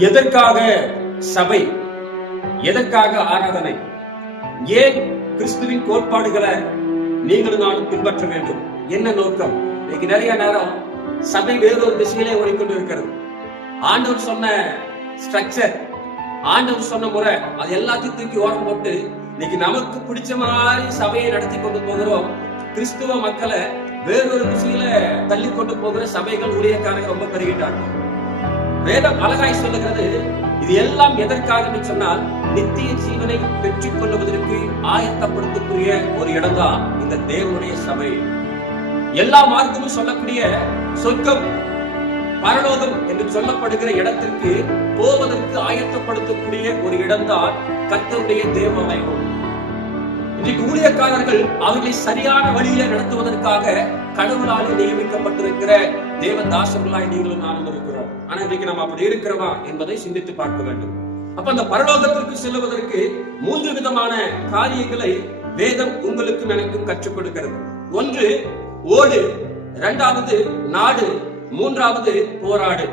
எதற்காக சபை? எதற்காக ஆராதனை? ஏன் கிறிஸ்துவின் கோட்பாடுகளை நீங்களும் நானும் பின்பற்ற வேண்டும்? என்ன நோக்கம்? இன்னைக்கு நிறைய நேரம் சபை வேறொரு திசையிலே ஓடிக்கொண்டு இருக்கிறது. ஆண்டவர் சொன்ன ஸ்ட்ரக்சர், ஆண்டவர் சொன்ன முறை, அது எல்லாத்தையும் தூக்கி ஓரம் போட்டு இன்னைக்கு நமக்கு பிடிச்ச மாதிரி சபையை நடத்தி கொண்டு போகிறோம். கிறிஸ்துவ மக்களை வேறொரு திசையில தள்ளி கொண்டு போகிற சபைகள், ஊழியக்காரங்க ரொம்ப பெருகிட்டாங்க. வேதம் அழகாய் சொல்லுகிறது, இது எல்லாம் எதற்காக சொன்னால் நித்திய ஜீவனை பெற்றுக் கொள்வதற்கு ஆயத்தப்படுத்தக்கூடிய ஒரு இடம் தான் இந்த தேவனுடைய சபை. எல்லா மார்க்கமும் சொல்லக்கூடிய சொர்க்கம், பரலோகம் என்று சொல்லப்படுகிற இடத்திற்கு போவதற்கு ஆயத்தப்படுத்தக்கூடிய ஒரு இடம்தான் கர்த்தருடைய தேவாலயம். இன்றைக்கு ஊழியக்காரர்கள் அவர்களை சரியான வழியில நடத்துவதற்காக கடவுளால் நியமிக்கப்பட்டிருக்கிற தேவதாசர்களாய் நீங்களும் நானும் இருக்கிறோம். ஆனா இன்னைக்கு நம்ம அப்படி இருக்கிறோமா என்பதை சிந்தித்து பார்க்க வேண்டும். அப்ப அந்த பரலோகத்திற்கு செல்வதற்கு 3 விதமான காரியங்களை வேதம் உங்களுக்கும் எனக்கும் கற்றுக் கொடுக்கிறது. ஒன்று ஓடு, 2வது நாடு, 3வது போராடு.